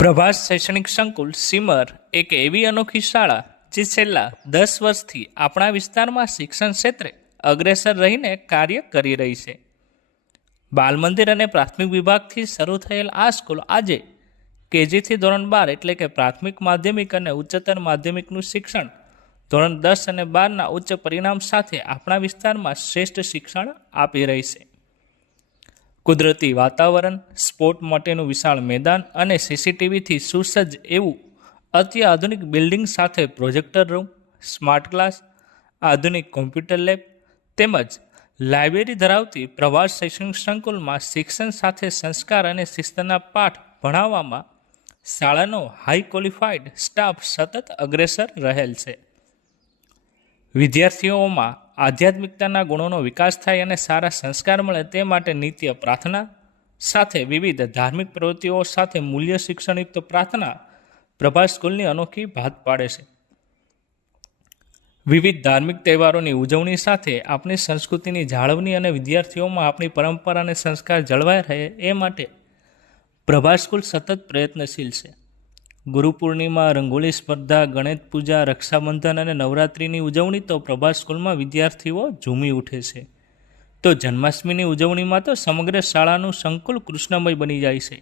પ્રભાસ શૈક્ષણિક સંકુલ સિમર એક એવી અનોખી શાળા જે છેલ્લા 10 વર્ષથી આપણા વિસ્તારમાં શિક્ષણ ક્ષેત્રે અગ્રેસર રહીને કાર્ય કરી રહી છે. બાલ મંદિર અને પ્રાથમિક વિભાગથી શરૂ થયેલ આ સ્કૂલ આજે કેજીથી ધોરણ 12 એટલે કે પ્રાથમિક માધ્યમિક અને ઉચ્ચતર માધ્યમિકનું શિક્ષણ ધોરણ 10 અને 12ના ઉચ્ચ પરિણામ સાથે આપણા વિસ્તારમાં શ્રેષ્ઠ શિક્ષણ આપી રહી છે. કુદરતી વાતાવરણ, સ્પોર્ટ માટેનું વિશાળ મેદાન અને સીસીટીવીથી સુસજ્જ એવું અત્યાધુનિક બિલ્ડિંગ સાથે પ્રોજેક્ટર રૂમ, સ્માર્ટ ક્લાસ, આધુનિક કોમ્પ્યુટર લેબ તેમજ લાઇબ્રેરી ધરાવતી પ્રભાસ શૈક્ષણિક સંકુલમાં શિક્ષણ સાથે સંસ્કાર અને શિસ્તના પાઠ ભણાવવામાં શાળાનો હાઈ ક્વોલિફાઈડ સ્ટાફ સતત અગ્રેસર રહેલ છે. વિદ્યાર્થીઓમાં આધ્યાત્મિકતાના ગુણોનો વિકાસ થાય અને સારા સંસ્કાર મળે તે માટે નિત્ય પ્રાર્થના સાથે વિવિધ ધાર્મિક પ્રવૃત્તિઓ સાથે મૂલ્ય શિક્ષણયુક્ત પ્રાર્થના પ્રભાસ સ્કૂલની અનોખી ભાત પાડે છે. વિવિધ ધાર્મિક તહેવારોની ઉજવણી સાથે આપણી સંસ્કૃતિની જાળવણી અને વિદ્યાર્થીઓમાં આપણી પરંપરા અને સંસ્કાર જળવાઈ રહે એ માટે પ્રભાસ સ્કૂલ સતત પ્રયત્નશીલ છે. ગુરુ પૂર્ણિમા, રંગોળી સ્પર્ધા, ગણેશ પૂજા, રક્ષાબંધન અને નવરાત્રિની ઉજવણી તો પ્રભાસ સ્કૂલમાં વિદ્યાર્થીઓ ઝૂમી ઉઠે છે. તો જન્માષ્ટમીની ઉજવણીમાં તો સમગ્ર શાળાનું સંકુલ કૃષ્ણમય બની જાય છે.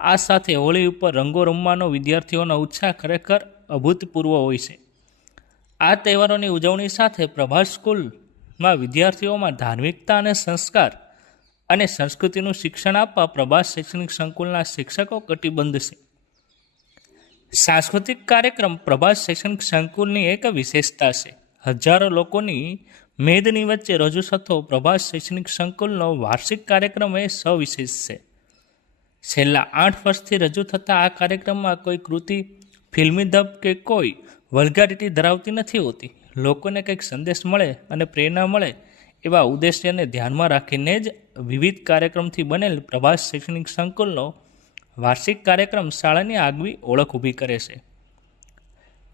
આ સાથે હોળી ઉપર રંગો રમવાનો વિદ્યાર્થીઓનો ઉત્સાહ ખરેખર અભૂતપૂર્વ હોય છે. આ તહેવારોની ઉજવણી સાથે પ્રભાસ સ્કૂલમાં વિદ્યાર્થીઓમાં ધાર્મિકતા અને સંસ્કાર અને સંસ્કૃતિનું શિક્ષણ આપવા પ્રભાસ શૈક્ષણિક સંકુલના શિક્ષકો કટિબદ્ધ છે. સાંસ્કૃતિક કાર્યક્રમ પ્રભાસ શૈક્ષણિક સંકુલની એક વિશેષતા છે. હજારો લોકોની મેદની વચ્ચે રજૂ થતો પ્રભાસ શૈક્ષણિક સંકુલનો વાર્ષિક કાર્યક્રમ એ સવિશેષ છે. છેલ્લા 8 વર્ષથી રજૂ થતા આ કાર્યક્રમમાં કોઈ કૃતિ ફિલ્મી ધબ કે કોઈ વલ્ગારિટી ધરાવતી નથી હોતી. લોકોને કંઈક સંદેશ મળે અને પ્રેરણા મળે એવા ઉદ્દેશ્યને ધ્યાનમાં રાખીને જ વિવિધ કાર્યક્રમથી બનેલ પ્રભાસ શૈક્ષણિક સંકુલનો વાર્ષિક કાર્યક્રમ શાળાની આગવી ઓળખ ઊભી કરે છે.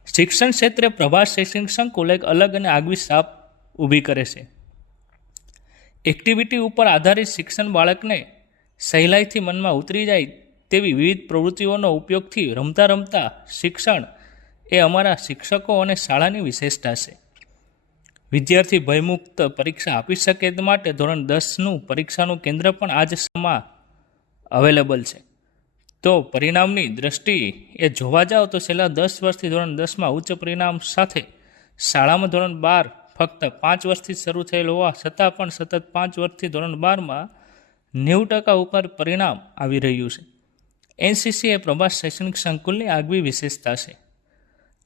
શિક્ષણ ક્ષેત્રે પ્રભાસ શૈક્ષણિક સંકુલ એક અલગ અને આગવી છાપ ઊભી કરે છે. એક્ટિવિટી ઉપર આધારિત શિક્ષણ બાળકને સહેલાઈથી મનમાં ઉતરી જાય તેવી વિવિધ પ્રવૃત્તિઓનો ઉપયોગથી રમતા રમતા શિક્ષણ એ અમારા શિક્ષકો અને શાળાની વિશેષતા છે. વિદ્યાર્થી ભયમુક્ત પરીક્ષા આપી શકે તે માટે ધોરણ 10નું પરીક્ષાનું કેન્દ્ર પણ આ જ શાળામાં અવેલેબલ છે. તો પરિણામની દ્રષ્ટિએ એ જોવા જાઓ તો છેલ્લા 10 વર્ષથી ધોરણ 10માં ઉચ્ચ પરિણામ સાથે શાળામાં ધોરણ 12 ફક્ત 5 વર્ષથી શરૂ થયેલ હોવા છતાં પણ સતત 5 વર્ષથી ધોરણ 12માં 90% ઉપર પરિણામ આવી રહ્યું છે. એનસીસી એ પ્રભાસ શૈક્ષણિક સંકુલની આગવી વિશેષતા છે.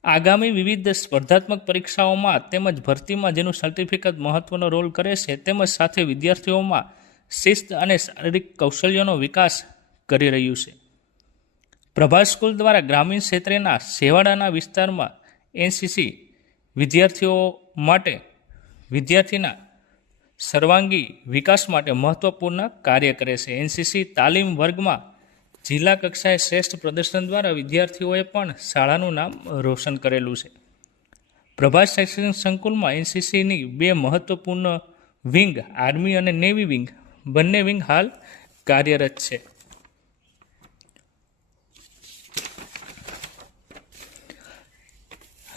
આગામી વિવિધ સ્પર્ધાત્મક પરીક્ષાઓમાં તેમજ ભરતીમાં જેનું સર્ટિફિકેટ મહત્વનો રોલ કરે છે તેમજ સાથે વિદ્યાર્થીઓમાં શિસ્ત અને શારીરિક કૌશલ્યોનો વિકાસ કરી રહ્યું છે. પ્રભાસ સ્કૂલ દ્વારા ગ્રામીણ ક્ષેત્રના છેવાડાના વિસ્તારમાં એનસીસી વિદ્યાર્થીના સર્વાંગી વિકાસ માટે મહત્વપૂર્ણ કાર્ય કરે છે. એનસીસી તાલીમ વર્ગમાં જિલ્લા કક્ષાએ શ્રેષ્ઠ પ્રદર્શન દ્વારા વિદ્યાર્થીઓએ પણ શાળાનું નામ રોશન કરેલું છે. પ્રભાસ શૈક્ષણિક સંકુલમાં એનસીસીની 2 મહત્વપૂર્ણ વિંગ, આર્મી અને નેવી વિંગ, બંને વિંગ હાલ કાર્યરત છે.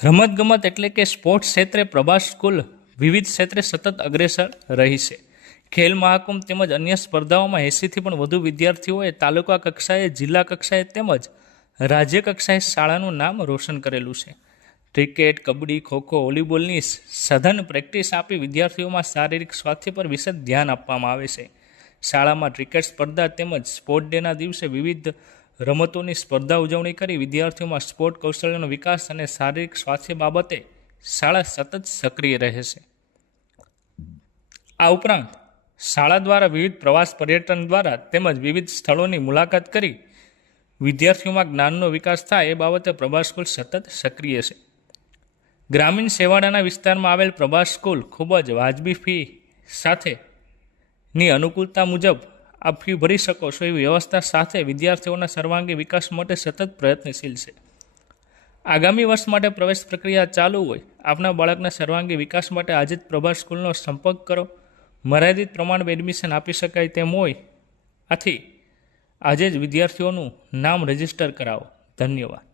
રમતગમત એટલે કે સ્પોર્ટ્સ ક્ષેત્રે પ્રભાસ સ્કૂલ વિવિધ ક્ષેત્રે સતત અગ્રેસર રહી છે. ખેલ મહાકુંભ તેમજ અન્ય સ્પર્ધાઓમાં 80થી પણ વધુ વિદ્યાર્થીઓએ તાલુકા કક્ષાએ, જિલ્લા કક્ષાએ તેમજ રાજ્ય કક્ષાએ શાળાનું નામ રોશન કરેલું છે. ક્રિકેટ, કબડ્ડી, ખોખો, વોલીબોલની સઘન પ્રેક્ટિસ આપી વિદ્યાર્થીઓમાં શારીરિક સ્વાસ્થ્ય પર વિશેષ ધ્યાન આપવામાં આવે છે. શાળામાં ક્રિકેટ સ્પર્ધા તેમજ સ્પોર્ટ ડેના દિવસે વિવિધ રમતોની સ્પર્ધા ઉજવણી કરી વિદ્યાર્થીઓમાં સ્પોર્ટ કૌશલ્યનો વિકાસ અને શારીરિક સ્વાસ્થ્ય બાબતે શાળા સતત સક્રિય રહે છે. આ ઉપરાંત શાળા દ્વારા વિવિધ પ્રવાસ પર્યટન દ્વારા તેમજ વિવિધ સ્થળોની મુલાકાત કરી વિદ્યાર્થીઓમાં જ્ઞાનનો વિકાસ થાય એ બાબતે પ્રભાસ સ્કૂલ સતત સક્રિય છે. ગ્રામીણ છેવાડાના વિસ્તારમાં આવેલ પ્રભાસ સ્કૂલ ખૂબ જ વાજબી ફી સાથેની અનુકૂળતા મુજબ આપ ફી ભરી શકો છો એવી વ્યવસ્થા સાથે વિદ્યાર્થીઓના સર્વાંગી વિકાસ માટે સતત પ્રયત્નશીલ છે. આગામી વર્ષ માટે પ્રવેશ પ્રક્રિયા ચાલુ હોય આપના બાળકના સર્વાંગી વિકાસ માટે આજે જ પ્રભાસ સ્કૂલનો સંપર્ક કરો. મર્યાદિત પ્રમાણમાં એડમિશન આપી શકાય તેમ હોય આથી આજે જ વિદ્યાર્થીઓનું નામ રજીસ્ટર કરાવો. ધન્યવાદ.